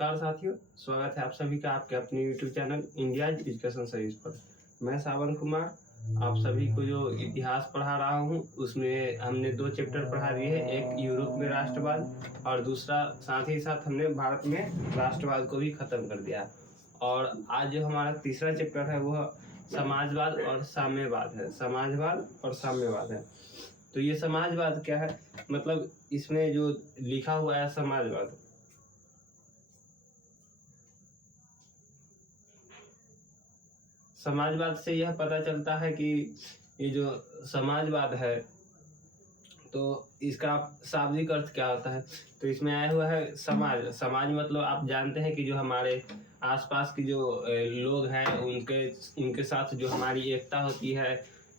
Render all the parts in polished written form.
नमस्कार साथियों, स्वागत है आप सभी का आपके अपने YouTube channel India education service पर। मैं सावन कुमार आप सभी को जो इतिहास पढ़ा रहा हूँ उसमें हमने 2 चैप्टर पढ़ा दिए हैं, एक यूरोप में राष्ट्रवाद और दूसरा साथ ही साथ हमने भारत में राष्ट्रवाद को भी खत्म कर दिया। और आज जो हमारा तीसरा चैप्टर है वह समाजवाद और साम्यवाद है। समाजवाद और साम्यवाद है। तो ये समाजवाद क्या है, मतलब इसमें जो लिखा हुआ है समाजवाद, समाजवाद से यह पता चलता है कि ये जो समाजवाद है तो इसका शाब्दिक अर्थ क्या होता है। तो इसमें आया हुआ है समाज। समाज मतलब आप जानते हैं कि जो हमारे आसपास की जो लोग हैं उनके साथ जो हमारी एकता होती है,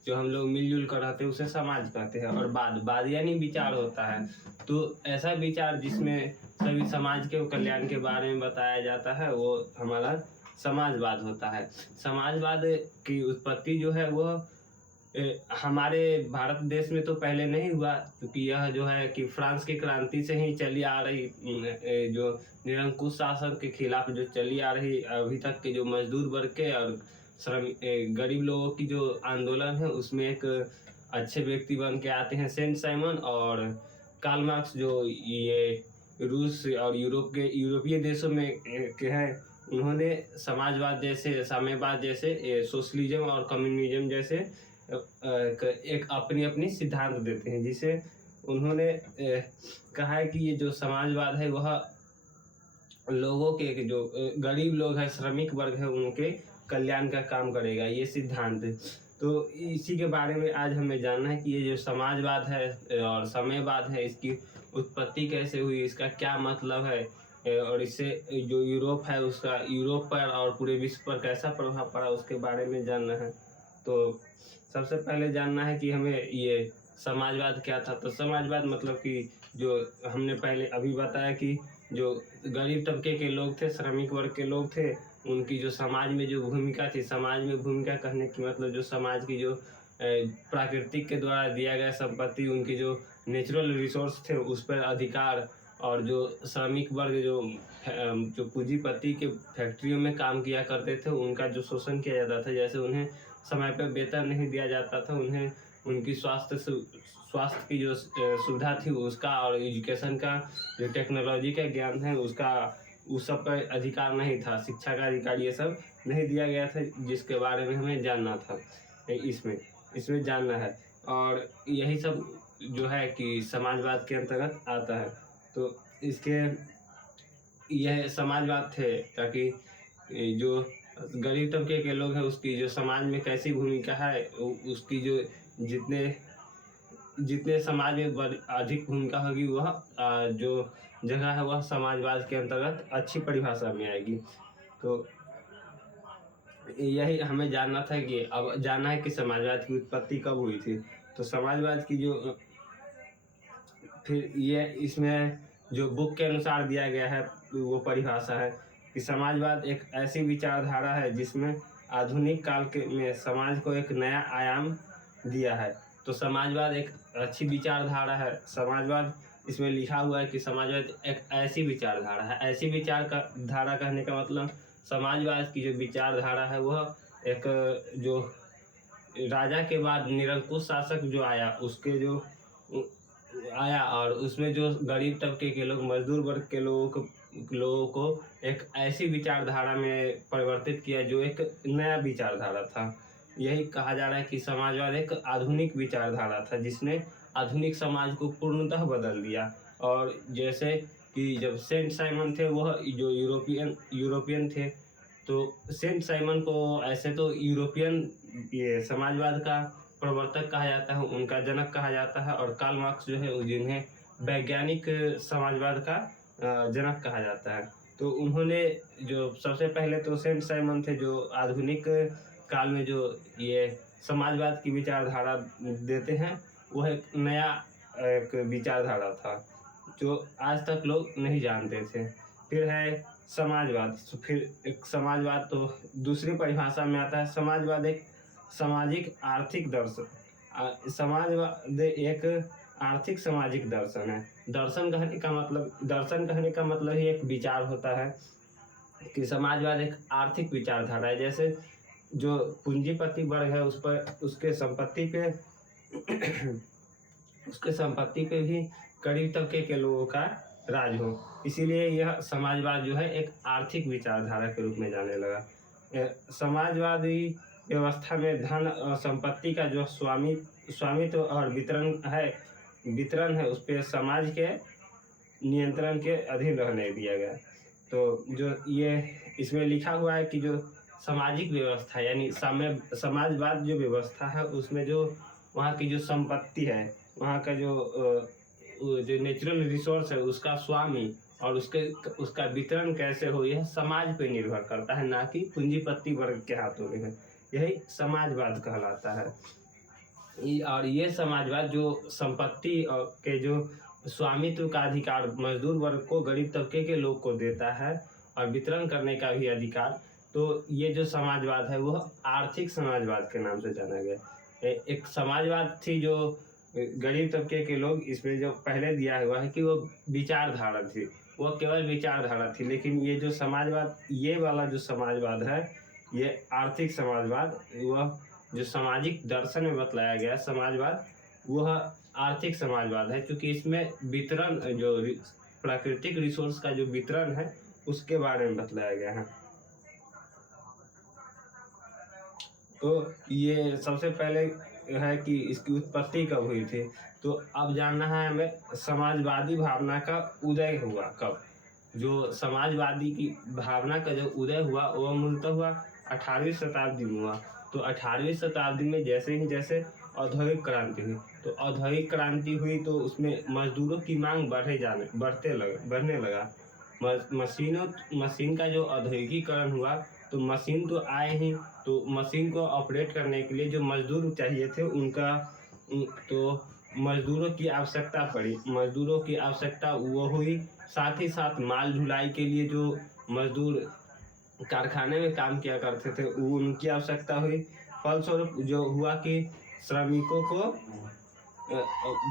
जो हम लोग मिलजुल कर रहते हैं उसे समाज कहते हैं। और वाद यानी विचार होता है। तो ऐसा विचार जिसमें सभी समाज के कल्याण के बारे में बताया जाता है वो हमारा समाजवाद होता है। समाजवाद की उत्पत्ति जो है वह हमारे भारत देश में तो पहले नहीं हुआ, क्योंकि यह जो है कि फ्रांस की क्रांति से ही चली आ रही जो निरंकुश शासन के खिलाफ जो चली आ रही अभी तक के जो मजदूर वर्ग के और गरीब लोगों की जो आंदोलन है उसमें एक अच्छे व्यक्ति बन के आते हैं सेंट साइमन और कार्ल मार्क्स, जो ये रूस और यूरोपीय देशों में के हैं। उन्होंने समाजवाद जैसे, साम्यवाद जैसे, सोशलिज्म और कम्युनिज्म जैसे एक अपनी अपनी सिद्धांत देते हैं, जिसे उन्होंने कहा है कि ये जो समाजवाद है वह लोगों के जो गरीब लोग हैं, श्रमिक वर्ग है, उनके कल्याण का काम करेगा ये सिद्धांत। तो इसी के बारे में आज हमें जानना है कि ये जो समाजवाद है और साम्यवाद है इसकी उत्पत्ति कैसे हुई, इसका क्या मतलब है और इससे जो यूरोप है उसका यूरोप पर और पूरे विश्व पर कैसा प्रभाव पड़ा उसके बारे में जानना है। तो सबसे पहले जानना है कि हमें ये समाजवाद क्या था। तो समाजवाद मतलब कि जो हमने पहले अभी बताया कि जो गरीब तबके के लोग थे, श्रमिक वर्ग के लोग थे, उनकी जो समाज में जो भूमिका थी, समाज में भूमिका कहने की मतलब जो समाज की जो प्राकृतिक के द्वारा दिया गया संपत्ति, उनकी जो नेचुरल रिसोर्स थे उस पर अधिकार, और जो श्रमिक वर्ग जो पूंजीपति के फैक्ट्रियों में काम किया करते थे उनका जो शोषण किया जाता था, जैसे उन्हें समय पर वेतन नहीं दिया जाता था, उन्हें उनकी स्वास्थ्य की जो सुविधा थी उसका और एजुकेशन का जो टेक्नोलॉजी का ज्ञान है उसका उस सब पर अधिकार नहीं था, शिक्षा का अधिकार ये सब नहीं दिया गया था, जिसके बारे में हमें जानना था, इसमें जानना है। और यही सब जो है कि समाजवाद के अंतर्गत आता है। तो इसके यह समाजवाद थे ताकि जो गरीब तबके के लोग हैं उसकी जो समाज में कैसी भूमिका है, उसकी जो जितने समाज में अधिक भूमिका होगी वह जो जगह है वह समाजवाद के अंतर्गत अच्छी परिभाषा में आएगी। तो यही हमें जानना था कि अब जानना है कि समाजवाद की उत्पत्ति कब हुई थी। तो समाजवाद की जो फिर ये इसमें जो बुक के अनुसार दिया गया है वो परिभाषा है कि समाजवाद एक ऐसी विचारधारा है जिसमें आधुनिक काल के में समाज को एक नया आयाम दिया है। तो समाजवाद एक अच्छी विचारधारा है। समाजवाद इसमें लिखा हुआ है कि समाजवाद एक ऐसी विचारधारा है। ऐसी धारा कहने का मतलब समाजवाद की जो विचारधारा है वह एक जो राजा के बाद निरंकुश शासक जो आया उसके जो आया और उसमें जो गरीब तबके के लोग, मजदूर वर्ग के लोगों को एक ऐसी विचारधारा में परिवर्तित किया जो एक नया विचारधारा था। यही कहा जा रहा है कि समाजवाद एक आधुनिक विचारधारा था जिसने आधुनिक समाज को पूर्णतः बदल दिया। और जैसे कि जब सेंट साइमन थे वह जो यूरोपियन थे, तो सेंट साइमन को ऐसे तो यूरोपियन ये समाजवाद का प्रवर्तक कहा जाता है, उनका जनक कहा जाता है। और कार्ल मार्क्स जो है जिन्हें वैज्ञानिक समाजवाद का जनक कहा जाता है। तो उन्होंने जो सबसे पहले तो सेंट साइमन थे जो आधुनिक काल में जो ये समाजवाद की विचारधारा देते हैं, वह एक नया एक विचारधारा था जो आज तक लोग नहीं जानते थे। फिर है समाजवाद। तो फिर एक समाजवाद तो दूसरी परिभाषा में आता है। समाजवाद एक सामाजिक आर्थिक दर्शन, समाजवाद एक आर्थिक सामाजिक दर्शन है। दर्शन कहने का मतलब ही एक विचार होता है कि समाजवाद एक आर्थिक विचारधारा है। जैसे जो पूंजीपति वर्ग है उस पर उसके संपत्ति पे भी गरीब तबके के लोगों का राज हो, इसीलिए यह समाजवाद जो है एक आर्थिक विचारधारा के रूप में जाने लगा। समाजवादी व्यवस्था में धन और संपत्ति का जो स्वामित्व और वितरण है उस पर समाज के नियंत्रण के अधीन रहने दिया गया। तो जो ये इसमें लिखा हुआ है कि जो सामाजिक व्यवस्था यानी समाजवाद जो व्यवस्था है उसमें जो वहाँ की जो संपत्ति है, वहाँ का जो नेचुरल रिसोर्स है उसका स्वामी और उसका वितरण कैसे हो, यह समाज पे निर्भर करता है, ना कि पूंजीपति वर्ग के हाथों में है। यही समाजवाद कहलाता है। और ये समाजवाद जो संपत्ति के जो स्वामित्व का अधिकार मजदूर वर्ग को, गरीब तबके के लोग को देता है और वितरण करने का भी अधिकार, तो ये जो समाजवाद है वह आर्थिक समाजवाद के नाम से जाना गया। एक समाजवाद थी जो गरीब तबके के लोग, इसमें जो पहले दिया हुआ है कि वो विचारधारा थी, वो केवल विचारधारा थी। लेकिन ये जो समाजवाद, ये वाला जो समाजवाद है, ये आर्थिक समाजवाद, वह जो सामाजिक दर्शन में बतलाया गया समाजवाद, वह आर्थिक समाजवाद है, क्योंकि इसमें वितरण, जो प्राकृतिक रिसोर्स का जो वितरण है उसके बारे में बतलाया गया है। तो ये सबसे पहले है कि इसकी उत्पत्ति कब हुई थी। तो अब जानना है हमें समाजवादी भावना का उदय हुआ कब। जो समाजवादी की भावना का जो उदय हुआ वह मूलतः हुआ 18वीं शताब्दी में हुआ। तो 18वीं शताब्दी में जैसे औद्योगिक क्रांति हुई, तो औद्योगिक क्रांति हुई तो उसमें मजदूरों की मांग बढ़ने लगा। मशीन का जो औद्योगिकीकरण हुआ, तो मशीन तो आए ही, तो मशीन को ऑपरेट करने के लिए जो मजदूर चाहिए थे तो मजदूरों की आवश्यकता पड़ी। मजदूरों की आवश्यकता वो हुई, साथ ही साथ माल ढुलाई के लिए जो मजदूर कारखाने में काम किया करते थे उनकी आवश्यकता हुई। फलस्वरूप जो हुआ कि श्रमिकों को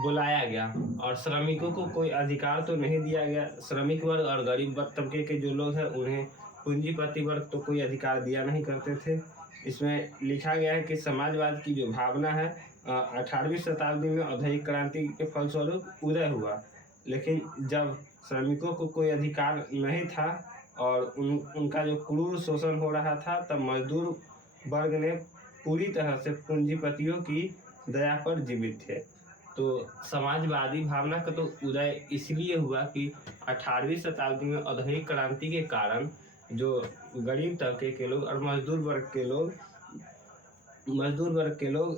बुलाया गया और श्रमिकों को कोई अधिकार तो नहीं दिया गया। श्रमिक वर्ग और गरीब वर्ग तबके के जो लोग हैं उन्हें पूंजीपति वर्ग तो कोई अधिकार दिया नहीं करते थे। इसमें लिखा गया है कि समाजवाद की जो भावना है 18वीं शताब्दी में औद्योगिक क्रांति के फलस्वरूप उदय हुआ। लेकिन जब श्रमिकों को कोई अधिकार नहीं था और उनका जो क्रूर शोषण हो रहा था, तब मजदूर वर्ग ने पूरी तरह से पूंजीपतियों की दया पर जीवित थे। तो समाजवादी भावना का तो उदय इसलिए हुआ कि 18वीं शताब्दी में औद्योगिक क्रांति के कारण जो गरीब तबके के लोग और मजदूर वर्ग के लोग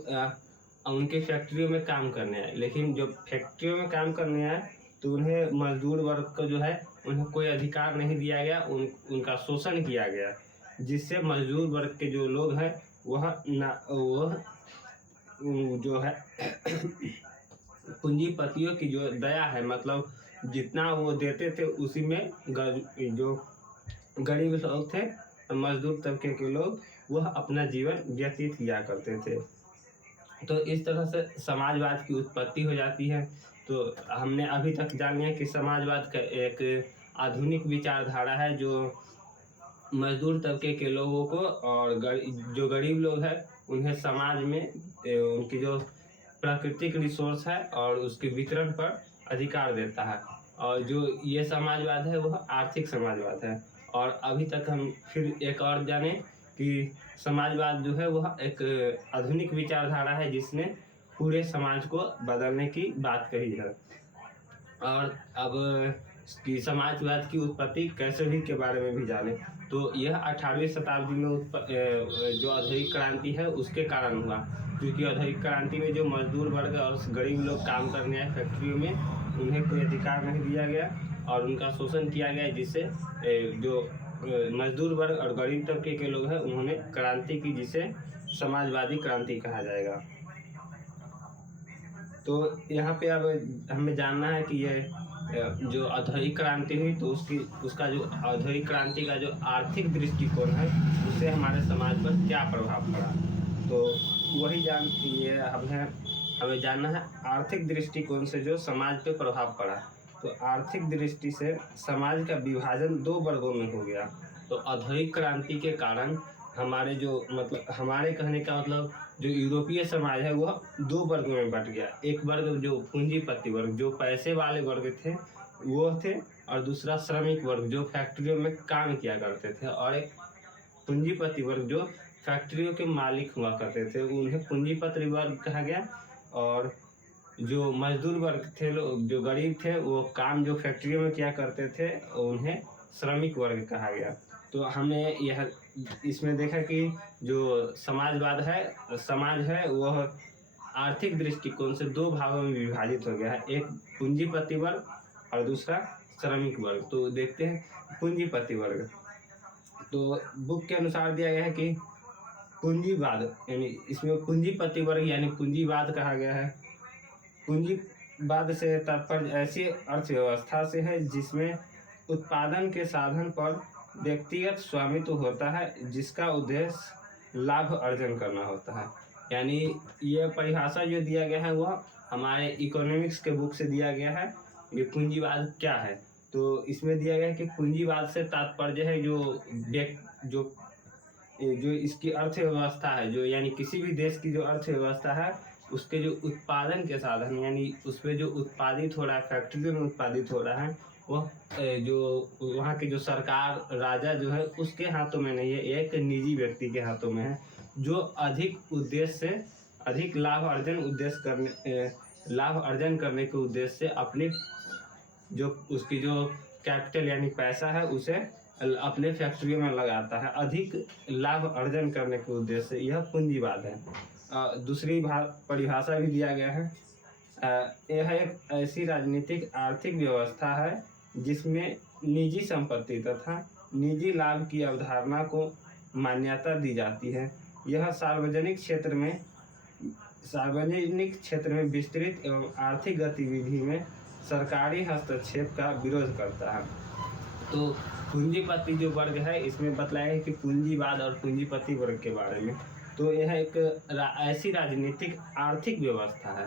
उनके फैक्ट्रियों में काम करने आए। लेकिन जो फैक्ट्रियों में काम करने आए तो उन्हें मजदूर वर्ग को जो है उन्हें कोई अधिकार नहीं दिया गया, उनका शोषण किया गया, जिससे मजदूर वर्ग के जो लोग हैं वह जो है पूंजीपतियों की जो दया है, मतलब जितना वो देते थे उसी में जो गरीब लोग थे, मजदूर तबके के लोग, वह अपना जीवन व्यतीत किया करते थे। तो इस तरह से समाजवाद की उत्पत्ति हो जाती है। तो हमने अभी तक जान लिया कि समाजवाद का एक आधुनिक विचारधारा है जो मजदूर तबके के लोगों को और जो गरीब लोग हैं उन्हें समाज में उनकी जो प्राकृतिक रिसोर्स है और उसके वितरण पर अधिकार देता है। और जो ये समाजवाद है वह आर्थिक समाजवाद है। और अभी तक हम फिर एक और जाने कि समाजवाद जो है वह एक आधुनिक विचारधारा है जिसने पूरे समाज को बदलने की बात कही है। और अब कि समाजवाद की उत्पत्ति कैसे हुई के बारे में भी जाने, तो यह 18वीं शताब्दी में जो औद्योगिक क्रांति है उसके कारण हुआ। क्योंकि औद्योगिक क्रांति में जो मजदूर वर्ग और गरीब लोग काम करने आए फैक्ट्रियों में, उन्हें कोई अधिकार नहीं दिया गया और उनका शोषण किया गया, जिससे जो मजदूर वर्ग और गरीब तबके के लोग हैं उन्होंने क्रांति की, जिसे समाजवादी क्रांति कहा जाएगा। तो यहाँ पे अब हमें जानना है कि ये जो औद्योगिक क्रांति हुई तो उसका जो औद्योगिक क्रांति का जो आर्थिक दृष्टिकोण है उससे हमारे समाज पर क्या प्रभाव पड़ा, तो वही हमें जानना है आर्थिक दृष्टिकोण से जो समाज पे प्रभाव पड़ा। तो आर्थिक दृष्टि से समाज का विभाजन 2 वर्गों में हो गया। तो औद्योगिक क्रांति के कारण हमारे जो मतलब हमारे कहने का मतलब जो यूरोपीय समाज है वह 2 वर्ग में बट गया। एक वर्ग जो पूंजीपति वर्ग, जो पैसे वाले वर्ग थे वो थे, और दूसरा श्रमिक वर्ग जो फैक्ट्रियों में काम किया करते थे, और एक पूंजीपति वर्ग जो फैक्ट्रियों के मालिक हुआ करते थे, उन्हें पूंजीपति वर्ग कहा गया। और जो मजदूर वर्ग थे, लोग जो गरीब थे, वो काम जो फैक्ट्रियों में किया करते थे, उन्हें श्रमिक वर्ग कहा गया। तो हमने यह इसमें देखा कि जो समाजवाद है, समाज है, वह आर्थिक दृष्टिकोण से 2 भागों में विभाजित हो गया है, एक पूंजीपति वर्ग और दूसरा श्रमिक वर्ग। तो देखते हैं पूंजीपति वर्ग। तो बुक के अनुसार दिया गया है कि पूंजीवाद, यानी इसमें पूंजीपति वर्ग यानी पूंजीवाद कहा गया है। पूंजीवाद से तात्पर्य ऐसी अर्थव्यवस्था से है जिसमें उत्पादन के साधन पर व्यक्तिगत स्वामित्व होता है, जिसका उद्देश्य लाभ अर्जन करना होता है। यानी ये परिभाषा जो दिया गया है वह हमारे इकोनॉमिक्स के बुक से दिया गया है। ये पूंजीवाद क्या है, तो इसमें दिया गया है कि पूंजीवाद से तात्पर्य है जो इसकी अर्थव्यवस्था है, जो यानी किसी भी देश की जो अर्थव्यवस्था है उसके जो उत्पादन के साधन, यानी उसमें जो उत्पादित हो रहा है, फैक्ट्रियों में उत्पादित हो रहा है, वह जो वहाँ के जो सरकार, राजा जो है उसके हाथों में नहीं है, एक निजी व्यक्ति के हाथों में है, जो अधिक लाभ अर्जन करने के उद्देश्य से अपनी जो उसकी जो कैपिटल यानी पैसा है उसे अपने फैक्ट्रियों में लगाता है, अधिक लाभ अर्जन करने के उद्देश्य से। यह पूंजीवाद है। दूसरी परिभाषा भी दिया गया है। यह एक ऐसी राजनीतिक आर्थिक व्यवस्था है जिसमें निजी संपत्ति तथा निजी लाभ की अवधारणा को मान्यता दी जाती है। यह सार्वजनिक क्षेत्र में विस्तृत एवं आर्थिक गतिविधि में सरकारी हस्तक्षेप का विरोध करता है। तो पूंजीपति जो वर्ग है, इसमें बतलाया है कि पूंजीवाद और पूंजीपति वर्ग के बारे में। तो यह एक ऐसी राजनीतिक आर्थिक व्यवस्था है।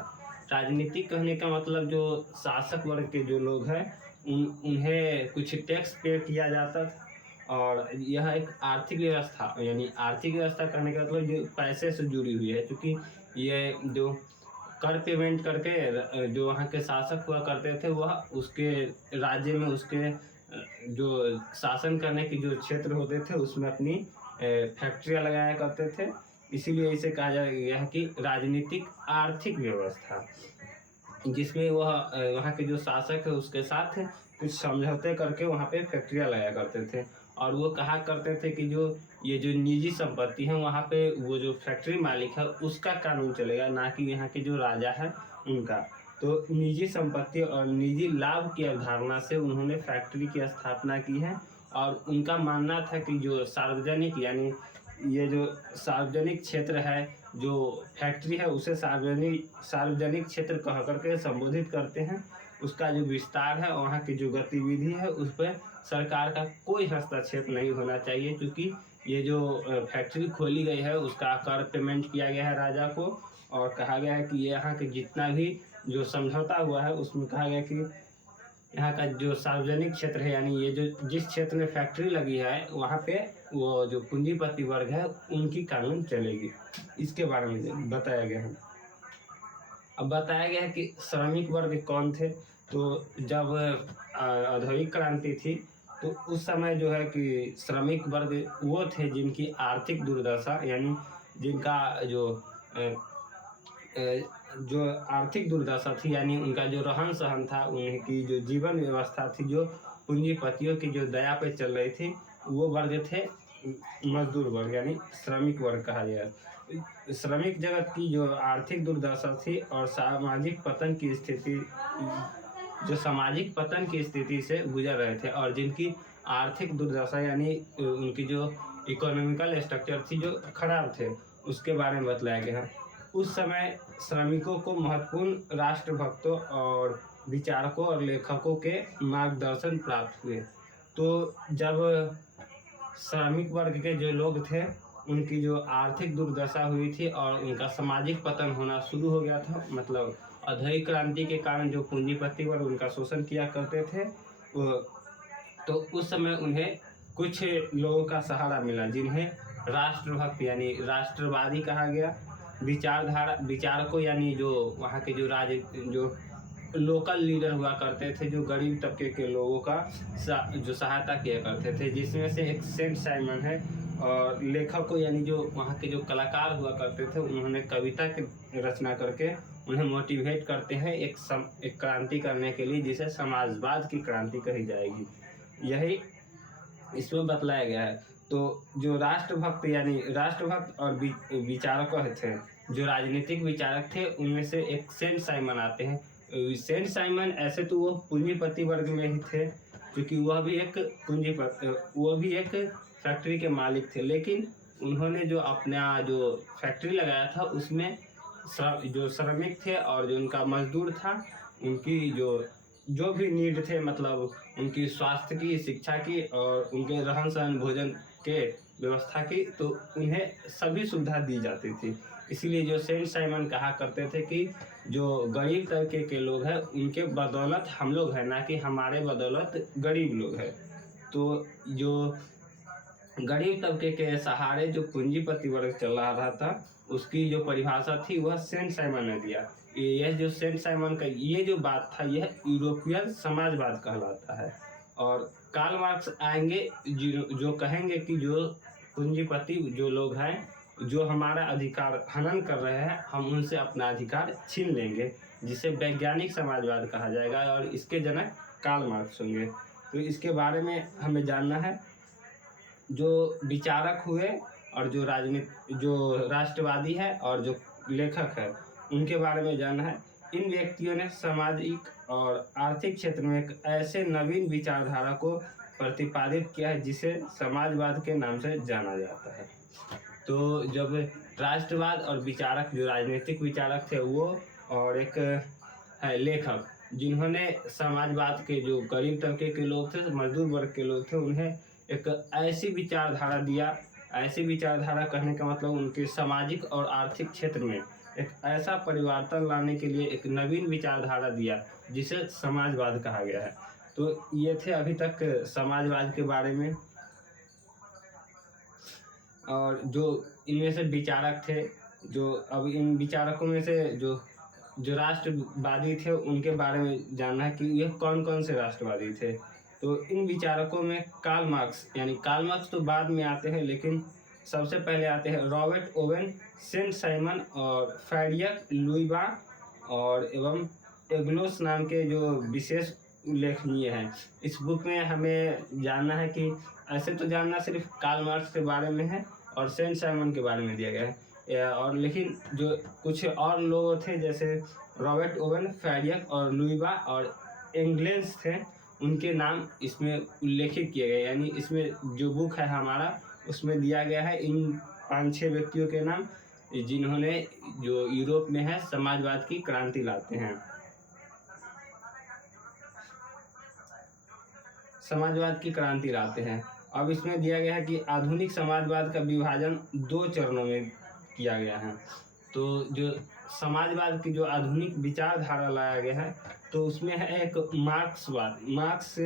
राजनीतिक कहने का मतलब जो शासक वर्ग के जो लोग हैं उन्हें कुछ टैक्स पे किया जाता था, और यह एक आर्थिक व्यवस्था, यानी आर्थिक व्यवस्था कहने का मतलब जो पैसे से जुड़ी हुई है, क्योंकि ये जो कर पेमेंट करके जो वहाँ के शासक हुआ करते थे वह उसके राज्य में उसके जो शासन करने की जो क्षेत्र होते थे उसमें अपनी फैक्ट्रियाँ लगाया करते थे। इसीलिए इसे कहा गया है कि राजनीतिक आर्थिक व्यवस्था, जिसमें वह वहाँ के जो शासक है उसके साथ कुछ समझौते करके वहाँ पे फैक्ट्रियाँ लगाया करते थे, और वो कहा करते थे कि जो ये जो निजी संपत्ति है वहाँ पे वो जो फैक्ट्री मालिक है उसका कानून चलेगा, ना कि यहाँ के जो राजा है उनका। तो निजी संपत्ति और निजी लाभ की अवधारणा से उन्होंने फैक्ट्री की स्थापना की है, और उनका मानना था कि जो सार्वजनिक, यानी ये जो सार्वजनिक क्षेत्र है, जो फैक्ट्री है उसे सार्वजनिक क्षेत्र कह करके संबोधित करते हैं। उसका जो विस्तार है, वहाँ की जो गतिविधि है, उस पर सरकार का कोई हस्तक्षेप नहीं होना चाहिए, क्योंकि ये जो फैक्ट्री खोली गई है उसका कर पेमेंट किया गया है राजा को, और कहा गया है कि ये यहाँ के जितना भी जो समझौता हुआ है उसमें कहा गया कि यहाँ का जो सार्वजनिक क्षेत्र है, यानी ये जो जिस क्षेत्र में फैक्ट्री लगी है वहाँ पे वो जो पूंजीपति वर्ग है उनकी कानून चलेगी। इसके बारे में बताया गया है। अब बताया गया है कि श्रमिक वर्ग कौन थे। तो जब औद्योगिक क्रांति थी तो उस समय जो है कि श्रमिक वर्ग वो थे जिनकी आर्थिक दुर्दशा, यानी जिनका जो आर्थिक दुर्दशा थी, यानी उनका जो रहन सहन था, उनकी जो जीवन व्यवस्था थी, जो पूंजीपतियों की जो दया पे चल रही थी, वो वर्ग थे मजदूर वर्ग, यानी श्रमिक वर्ग कहा गया। श्रमिक जगत की जो आर्थिक दुर्दशा थी और सामाजिक पतन की स्थिति से गुजर रहे थे, और जिनकी आर्थिक दुर्दशा यानी उनकी जो इकोनॉमिकल स्ट्रक्चर थी जो खराब थे, उसके बारे में बतलाया गया है। उस समय श्रमिकों को महत्वपूर्ण राष्ट्रभक्तों और विचारकों और लेखकों के मार्गदर्शन प्राप्त हुए। तो जब श्रमिक वर्ग के जो लोग थे उनकी जो आर्थिक दुर्दशा हुई थी और उनका सामाजिक पतन होना शुरू हो गया था। मतलब औद्योगिक क्रांति के कारण जो पूंजीपति वर्ग उनका शोषण किया करते थे, तो उस समय उन्हें कुछ लोगों का सहारा मिला जिन्हें राष्ट्रभक्त यानी राष्ट्रवादी कहा गया। विचारकों यानी जो वहाँ के जो लोकल लीडर हुआ करते थे, जो गरीब तबके के लोगों का जो सहायता किया करते थे, जिसमें से एक सेंट साइमन है। और लेखकों यानी जो वहाँ के जो कलाकार हुआ करते थे, उन्होंने कविता की रचना करके उन्हें मोटिवेट करते हैं एक क्रांति करने के लिए, जिसे समाजवाद की क्रांति कही जाएगी। यही इसमें बतलाया गया है। तो जो राष्ट्रभक्त और विचारक थे, जो राजनीतिक विचारक थे, उनमें से एक सेंट साइमन आते हैं। सेंट साइमन ऐसे तो वो पूंजीपति वर्ग में ही थे, क्योंकि वह भी एक फैक्ट्री के मालिक थे, लेकिन उन्होंने जो अपना जो फैक्ट्री लगाया था, उसमें जो श्रमिक थे और जो उनका मजदूर था, उनकी जो भी नीड थे, मतलब उनकी स्वास्थ्य की, शिक्षा की और उनके रहन सहन भोजन के व्यवस्था की, तो उन्हें सभी सुविधा दी जाती थी। इसीलिए जो सेंट साइमन कहा करते थे कि जो गरीब तबके के लोग हैं, उनके बदौलत हम लोग हैं, ना कि हमारे बदौलत गरीब लोग हैं। तो जो गरीब तबके के सहारे जो पूंजीपति वर्ग चला रहा था, उसकी जो परिभाषा थी वह सेंट साइमन ने दिया। यह जो सेंट साइमन का ये जो बात था, यह यूरोपियन समाजवाद कहलाता है। और कार्ल मार्क्स आएंगे जो कहेंगे कि जो पूंजीपति जो लोग हैं, जो हमारा अधिकार हनन कर रहे हैं, हम उनसे अपना अधिकार छीन लेंगे, जिसे वैज्ञानिक समाजवाद कहा जाएगा। और इसके जनक कार्ल मार्क्स होंगे। तो इसके बारे में हमें जानना है। जो विचारक हुए और जो राष्ट्रवादी है और जो लेखक है, उनके बारे में जानना है। इन व्यक्तियों ने सामाजिक और आर्थिक क्षेत्र में एक ऐसे नवीन विचारधारा को प्रतिपादित किया है जिसे समाजवाद के नाम से जाना जाता है। तो जब राष्ट्रवाद और विचारक, जो राजनीतिक विचारक थे वो, और एक है लेखक, जिन्होंने समाजवाद के जो गरीब तबके के लोग थे, मजदूर वर्ग के लोग थे, उन्हें एक ऐसी विचारधारा दिया। ऐसी विचारधारा कहने का मतलब उनके सामाजिक और आर्थिक क्षेत्र में एक ऐसा परिवर्तन लाने के लिए एक नवीन विचारधारा दिया, जिसे समाजवाद कहा गया है। तो ये थे अभी तक समाजवाद के बारे में। और जो इनमें से विचारक थे, जो अब इन विचारकों में से जो राष्ट्रवादी थे, उनके बारे में जानना है कि ये कौन कौन से राष्ट्रवादी थे। तो इन विचारकों में कार्ल मार्क्स तो बाद में आते हैं, लेकिन सबसे पहले आते हैं रॉबर्ट ओवेन, सेंट साइमन और फ्रेडरिक लुईबा और एवं एग्लोस नाम के जो विशेष उल्लेखनीय हैं। इस बुक में हमें जानना है कि ऐसे तो जानना सिर्फ कार्ल मार्क्स के बारे में है और सेंट साइमन के बारे में दिया गया है, और लेकिन जो कुछ और लोग थे, जैसे रॉबर्ट ओवेन, फ्रेडरिक और लुईबा और एंगलेस थे, उनके नाम इसमें उल्लेखित किए गए। यानी इसमें जो बुक है हमारा, उसमें दिया गया है इन 5-6 व्यक्तियों के नाम, जिन्होंने जो यूरोप में है समाजवाद की क्रांति लाते हैं। समाजवाद की क्रांति लाते हैं। अब इसमें दिया गया है कि आधुनिक समाजवाद का विभाजन 2 चरणों में किया गया है। तो जो समाजवाद की जो आधुनिक विचारधारा लाया गया है, तो उसमें है एक मार्क्सवाद। मार्क्स से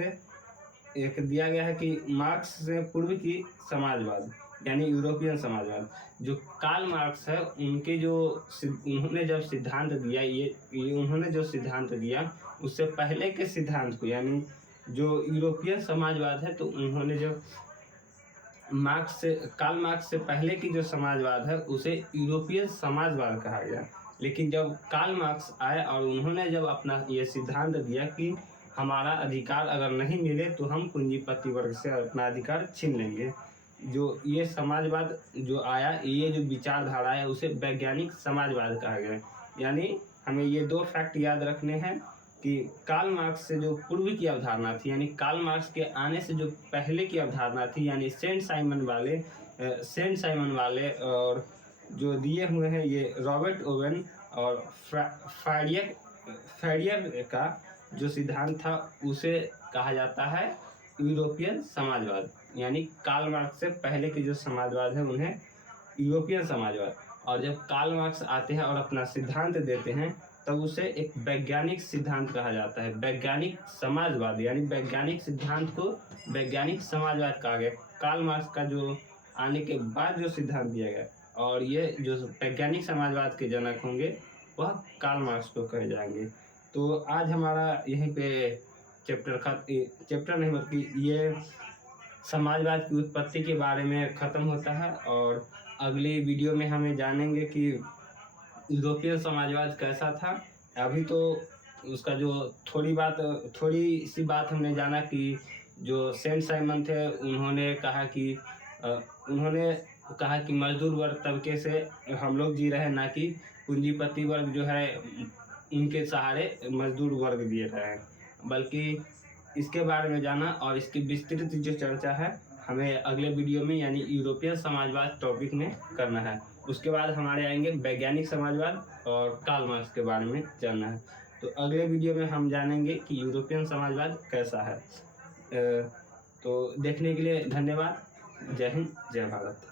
एक दिया गया है कि मार्क्स से पूर्व की समाजवाद यानी यूरोपियन समाजवाद। जो कार्ल मार्क्स है, उन्होंने जब सिद्धांत दिया, उन्होंने जो सिद्धांत दिया, उससे पहले के सिद्धांत को, यानी जो यूरोपियन समाजवाद है, तो उन्होंने जो कार्ल मार्क्स से पहले की जो समाजवाद है, उसे यूरोपियन समाजवाद कहा गया। लेकिन जब कार्ल मार्क्स आए और उन्होंने जब अपना ये सिद्धांत दिया कि हमारा अधिकार अगर नहीं मिले तो हम पूंजीपति वर्ग से अपना अधिकार छीन लेंगे, जो ये समाजवाद जो आया, ये जो विचारधारा है, उसे वैज्ञानिक समाजवाद कहा गया। यानी हमें ये 2 फैक्ट याद रखने हैं कि कार्ल मार्क्स से जो पूर्व की अवधारणा थी, यानी कार्ल मार्क्स के आने से जो पहले की अवधारणा थी, यानी सेंट साइमन वाले और जो दिए हुए हैं ये रॉबर्ट ओवेन और फ्रेडरिक का जो सिद्धांत था, उसे कहा जाता है यूरोपियन समाजवाद। यानी कार्ल मार्क्स से पहले के जो समाजवाद है, उन्हें यूरोपियन समाजवाद। और जब कार्ल मार्क्स आते हैं और अपना सिद्धांत देते हैं तब उसे एक वैज्ञानिक सिद्धांत कहा जाता है। वैज्ञानिक समाजवाद यानी वैज्ञानिक सिद्धांत को वैज्ञानिक समाजवाद कहा गया। कार्ल मार्क्स का जो आने के बाद जो सिद्धांत दिया गया, और ये जो वैज्ञानिक समाजवाद के जनक होंगे वह कार्ल मार्क्स को कहे जाएंगे। तो आज हमारा यहीं पे चैप्टर नहीं बल्कि ये समाजवाद की उत्पत्ति के बारे में ख़त्म होता है। और अगली वीडियो में हमें जानेंगे कि यूरोपियन समाजवाद कैसा था। अभी तो उसका जो थोड़ी सी बात हमने जाना कि जो सेंट साइमन थे उन्होंने कहा कि मजदूर वर्ग तबके से हम लोग जी रहे हैं, ना कि पूंजीपति वर्ग जो है उनके सहारे मजदूर वर्ग दिए रहे हैं। बल्कि इसके बारे में जाना और इसकी विस्तृत जो चर्चा है हमें अगले वीडियो में यानी यूरोपियन समाजवाद टॉपिक में करना है। उसके बाद हमारे आएंगे वैज्ञानिक समाजवाद और कार्ल मार्क्स के बारे में जानना है। तो अगले वीडियो में हम जानेंगे कि यूरोपियन समाजवाद कैसा है। तो देखने के लिए धन्यवाद। जय हिंद, जय भारत।